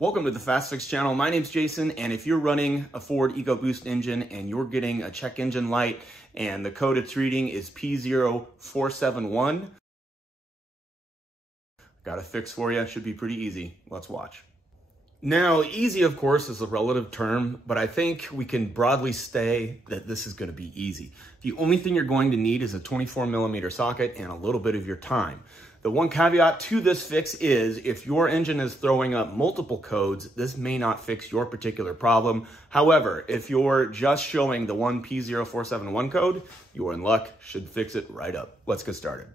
Welcome to the Fast Fix channel. My name's Jason, and if you're running a Ford EcoBoost engine and you're getting a check engine light and the code it's reading is P0471, got a fix for you. Should be pretty easy. Let's watch. Now, easy, of course, is a relative term, but I think we can broadly say that this is going to be easy. The only thing you're going to need is a 24mm socket and a little bit of your time. The one caveat to this fix is if your engine is throwing up multiple codes, this may not fix your particular problem. However, if you're just showing the one P0471 code, you're in luck, should fix it right up. Let's get started.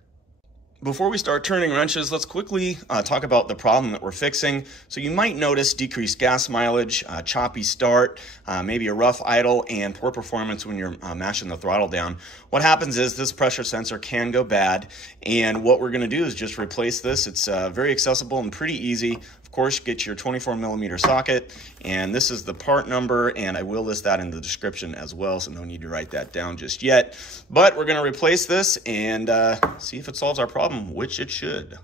Before we start turning wrenches, let's quickly talk about the problem that we're fixing. So you might notice decreased gas mileage, choppy start, maybe a rough idle, and poor performance when you're mashing the throttle down. What happens is this pressure sensor can go bad, and what we're going to do is just replace this. It's very accessible and pretty easy. Of course, get your 24mm socket, and this is the part number, and I will list that in the description as well, so no need to write that down just yet. But we're going to replace this and see if it solves our problem, which it should.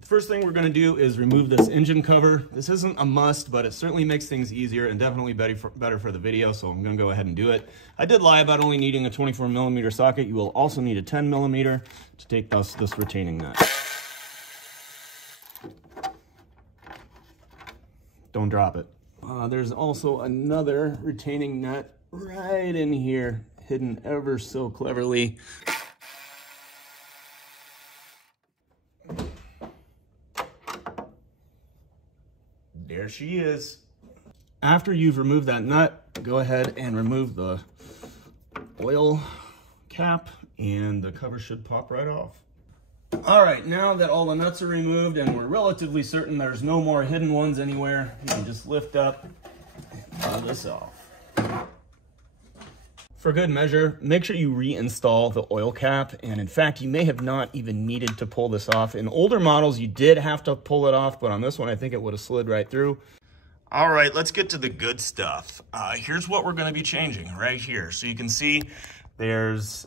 The first thing we're going to do is remove this engine cover. This isn't a must, but it certainly makes things easier and definitely better for the video, so I'm going to go ahead and do it. I did lie about only needing a 24mm socket. You will also need a 10mm to take this retaining nut. Don't drop it. There's also another retaining nut right in here, hidden ever so cleverly. There she is. After you've removed that nut, go ahead and remove the oil cap, and the cover should pop right off. All right, now that all the nuts are removed and we're relatively certain there's no more hidden ones anywhere, you can just lift up and pull this off. For good measure, make sure you reinstall the oil cap, and in fact, you may have not even needed to pull this off. In older models, you did have to pull it off, but on this one, I think it would have slid right through. All right, let's get to the good stuff. Here's what we're gonna be changing right here. So you can see there's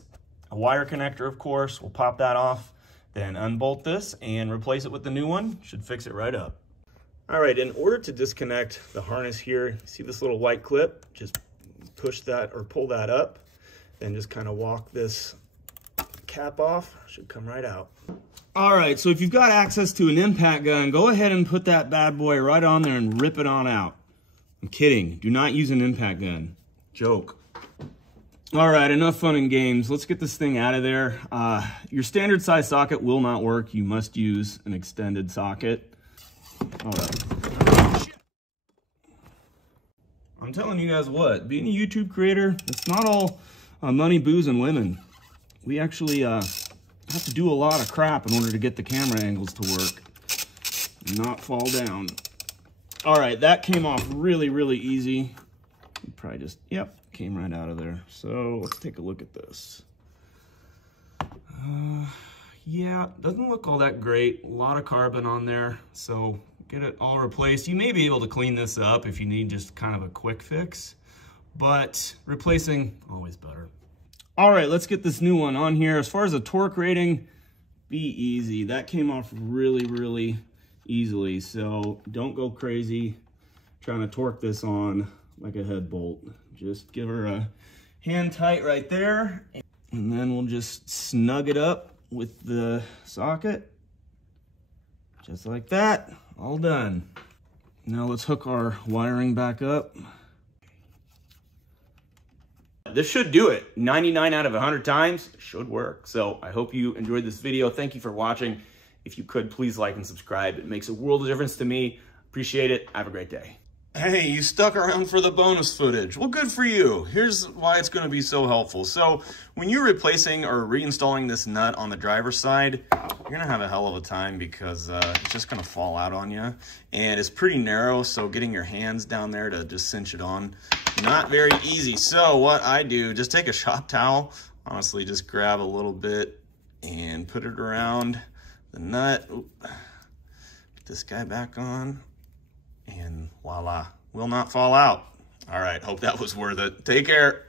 a wire connector, of course. We'll pop that off. Then unbolt this and replace it with the new one. Should fix it right up. All right, in order to disconnect the harness here, see this little white clip? Just push that or pull that up, then just kind of walk this cap off. Should come right out. All right, so if you've got access to an impact gun, go ahead and put that bad boy right on there and rip it on out. I'm kidding, do not use an impact gun. Joke. All right, enough fun and games. Let's get this thing out of there. Your standard size socket will not work. You must use an extended socket. All right. I'm telling you guys what, being a YouTube creator, it's not all money, booze, and women. We actually have to do a lot of crap in order to get the camera angles to work and not fall down. All right, that came off really, really easy. You probably just, yep. Came right out of there. So let's take a look at this. Yeah, doesn't look all that great. A lot of carbon on there. So get it all replaced. You may be able to clean this up if you need just kind of a quick fix, but replacing, always better. All right, let's get this new one on here. As far as the torque rating, be easy. That came off really, really easily. So don't go crazy trying to torque this on like a head bolt. Just give her a hand tight right there, and then we'll just snug it up with the socket, just like that. All done. Now let's hook our wiring back up. This should do it. 99 out of 100 times, should work. So I hope you enjoyed this video. Thank you for watching. If you could, please like and subscribe. It makes a world of difference to me. Appreciate it. Have a great day. Hey, you stuck around for the bonus footage. Well, good for you. Here's why it's going to be so helpful. So when you're replacing or reinstalling this nut on the driver's side, you're going to have a hell of a time because it's just going to fall out on you. And it's pretty narrow, so getting your hands down there to just cinch it on, not very easy. So what I do, just take a shop towel, honestly, just grab a little bit and put it around the nut. Oop. Put this guy back on. And voila, will not fall out. All right, hope that was worth it. Take care.